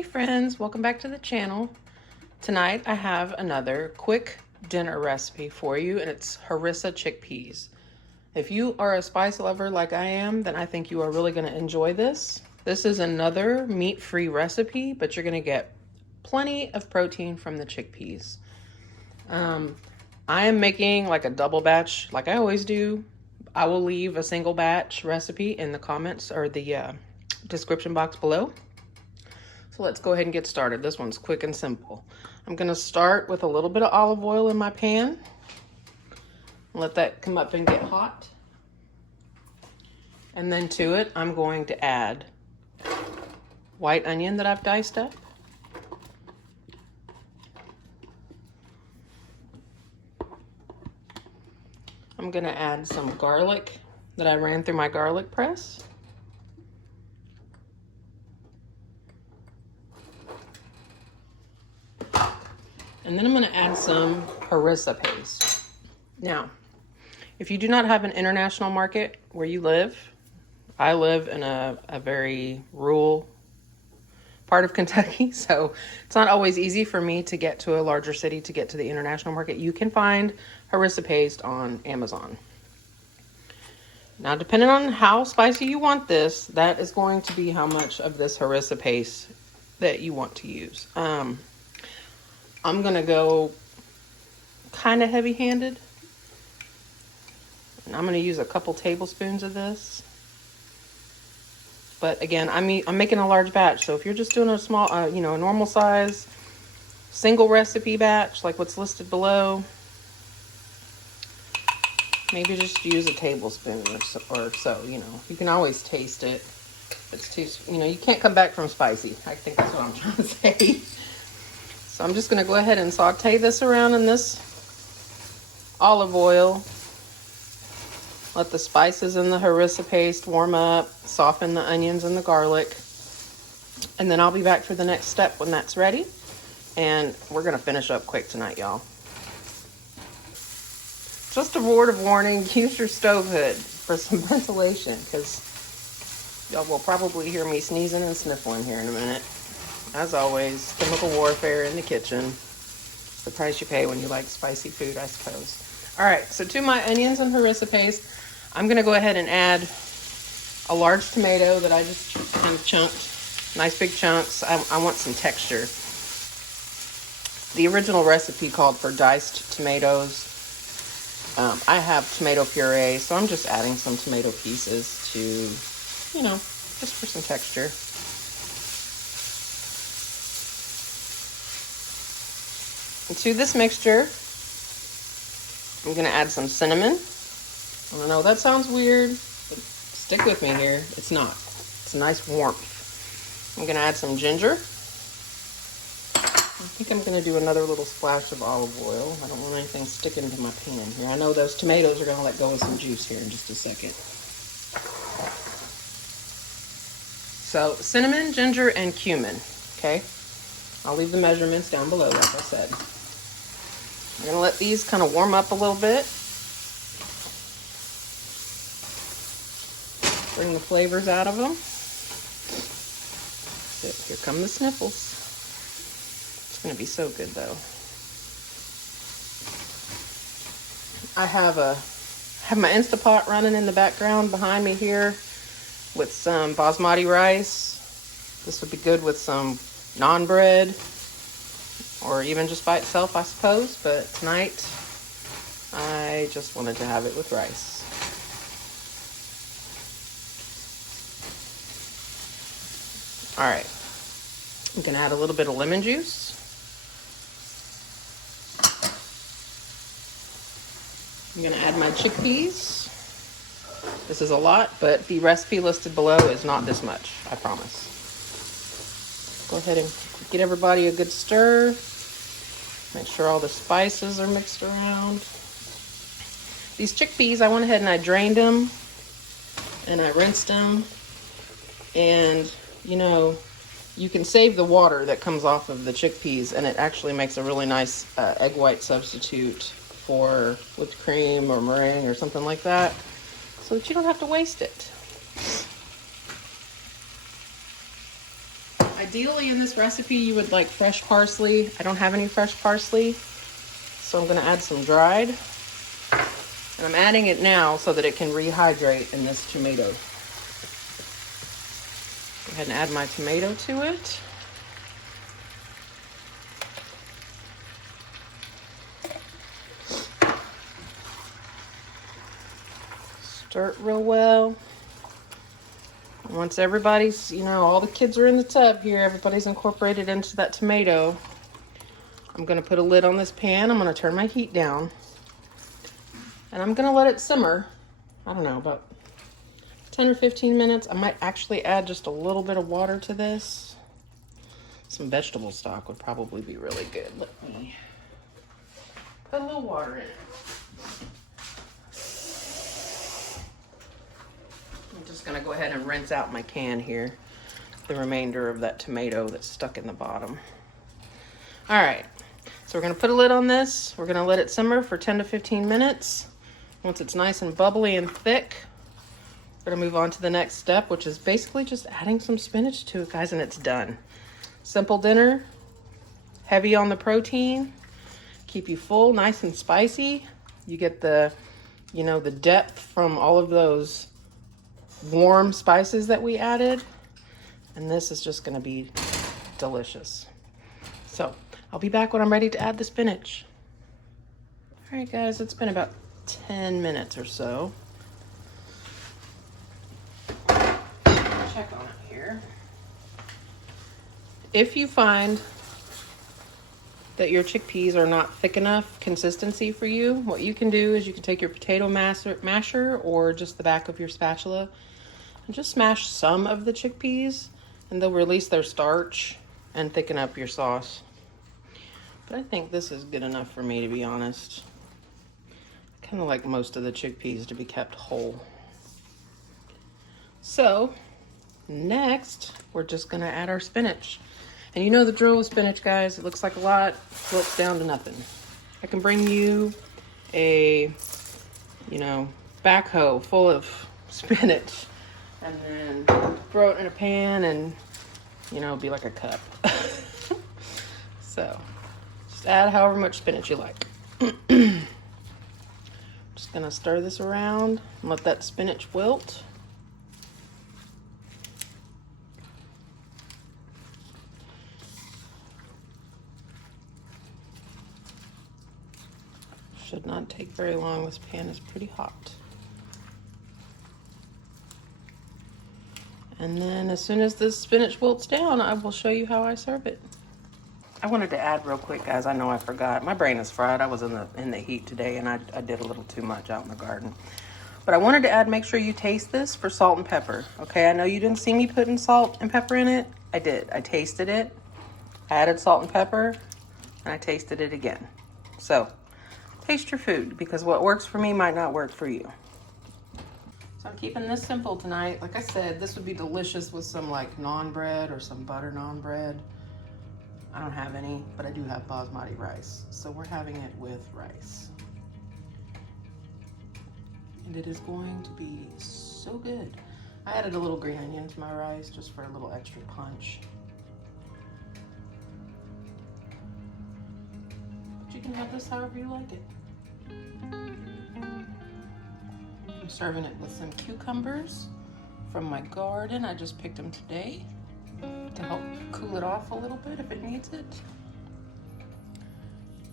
Hey friends, welcome back to the channel. Tonight I have another quick dinner recipe for you, and it's Harissa chickpeas. If you are a spice lover like I am, then I think you are really going to enjoy this. This is another meat-free recipe, but you're going to get plenty of protein from the chickpeas. I am making like a double batch like I always do. I will leave a single batch recipe in the comments or the description box below. So let's go ahead and get started. This one's quick and simple. I'm going to start with a little bit of olive oil in my pan. Let that come up and get hot. And then to it, I'm going to add white onion that I've diced up. I'm going to add some garlic that I ran through my garlic press. And then I'm going to add some harissa paste. Now, if you do not have an international market where you live, I live in a very rural part of Kentucky, so it's not always easy for me to get to a larger city to get to the international market. You can find harissa paste on Amazon. Now, depending on how spicy you want this, that is going to be how much of this harissa paste that you want to use. I'm going to go kind of heavy-handed. And I'm going to use a couple tablespoons of this. But again, I'm making a large batch, so if you're just doing a small, a normal size, single recipe batch, like what's listed below, maybe just use a tablespoon or so, You can always taste it. If it's too, you can't come back from spicy. I think that's what I'm trying to say. So I'm just going to go ahead and saute this around in this olive oil. Let the spices and the harissa paste warm up, soften the onions and the garlic. And then I'll be back for the next step when that's ready. And we're going to finish up quick tonight, y'all. Just a word of warning, use your stove hood for some ventilation, because y'all will probably hear me sneezing and sniffling here in a minute. As always, chemical warfare in the kitchen. It's the price you pay when you like spicy food, I suppose. All right, so to my onions and harissa paste, I'm going to go ahead and add a large tomato that I just kind of chunked. Nice big chunks. I want some texture. The original recipe called for diced tomatoes. I have tomato puree, so I'm just adding some tomato pieces to, just for some texture. And to this mixture, I'm going to add some cinnamon. I know that sounds weird, but stick with me here. It's not. It's a nice warmth. I'm going to add some ginger. I think I'm going to do another little splash of olive oil. I don't want anything sticking to my pan here. I know those tomatoes are going to let go of some juice here in just a second. So cinnamon, ginger, and cumin. Okay. I'll leave the measurements down below, like I said. I'm going to let these kind of warm up a little bit. Bring the flavors out of them. Here come the sniffles. It's going to be so good, though. I have my Instapot running in the background behind me here with some basmati rice. This would be good with some naan bread, or even just by itself, I suppose. But tonight, I just wanted to have it with rice. All right. I'm going to add a little bit of lemon juice. I'm going to add my chickpeas. This is a lot, but the recipe listed below is not this much, I promise. Go ahead and get everybody a good stir. Make sure all the spices are mixed around. These chickpeas, I went ahead and I drained them and I rinsed them. And, you can save the water that comes off of the chickpeas, and it actually makes a really nice egg white substitute for whipped cream or meringue or something like that, so that you don't have to waste it. I Ideally in this recipe, you would like fresh parsley. I don't have any fresh parsley, so I'm gonna add some dried. And I'm adding it now so that it can rehydrate in this tomato. Go ahead and add my tomato to it. Stir it real well. Once everybody's, all the kids are in the tub here, everybody's incorporated into that tomato, I'm gonna put a lid on this pan. I'm gonna turn my heat down. And I'm gonna let it simmer, I don't know, about 10 or 15 minutes. I might actually add just a little bit of water to this. Some vegetable stock would probably be really good. Let me put a little water in it. I'm just gonna go ahead and rinse out my can here, the remainder of that tomato that's stuck in the bottom. All right, so we're gonna put a lid on this. We're gonna let it simmer for 10 to 15 minutes. Once it's nice and bubbly and thick, we're gonna move on to the next step, which is basically just adding some spinach to it, guys, and it's done. Simple dinner, heavy on the protein, keep you full, nice and spicy. You get the, the depth from all of those warm spices that we added. And this is just gonna be delicious. So I'll be back when I'm ready to add the spinach. All right, guys, it's been about 10 minutes or so. Check on it here. If you find that your chickpeas are not thick enough consistency for you, what you can do is you can take your potato masher or just the back of your spatula and just smash some of the chickpeas, and they'll release their starch and thicken up your sauce. But I think this is good enough for me, to be honest. Kind of like most of the chickpeas to be kept whole. So next, we're just gonna add our spinach. And you know the drill with spinach, guys. It looks like a lot, floats down to nothing. I can bring you a, backhoe full of spinach and then throw it in a pan and, it'll be like a cup. So just add however much spinach you like. Just gonna stir this around and let that spinach wilt. Should not take very long. This pan is pretty hot. And then as soon as this spinach wilts down, I will show you how I serve it. I wanted to add real quick, guys. I know I forgot. My brain is fried. I was in the heat today, and I did a little too much out in the garden. But I wanted to add, make sure you taste this for salt and pepper. Okay, I know you didn't see me putting salt and pepper in it. I did. I tasted it. I added salt and pepper, and I tasted it again. So taste your food, because what works for me might not work for you. So I'm keeping this simple tonight. Like I said, this would be delicious with some like naan bread or some butter naan bread. I don't have any, but I do have basmati rice. So we're having it with rice. And it is going to be so good. I added a little green onion to my rice just for a little extra punch. But you can have this however you like it. I'm serving it with some cucumbers from my garden. I just picked them today to help cool it off a little bit if it needs it.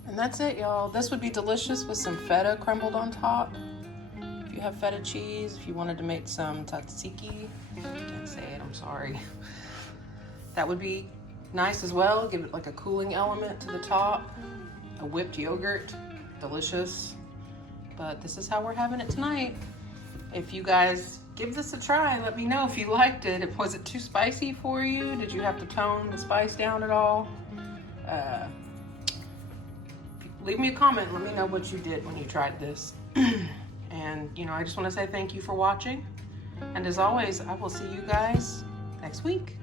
And that's it, y'all. This would be delicious with some feta crumbled on top. If you have feta cheese, if you wanted to make some tzatziki, I can't say it, I'm sorry. That would be nice as well. Give it like a cooling element to the top. A whipped yogurt, delicious. But this is how we're having it tonight. If you guys give this a try, let me know if you liked it. Was it too spicy for you? Did you have to tone the spice down at all? Leave me a comment. Let me know what you did when you tried this. And, I just want to say thank you for watching. And as always, I will see you guys next week.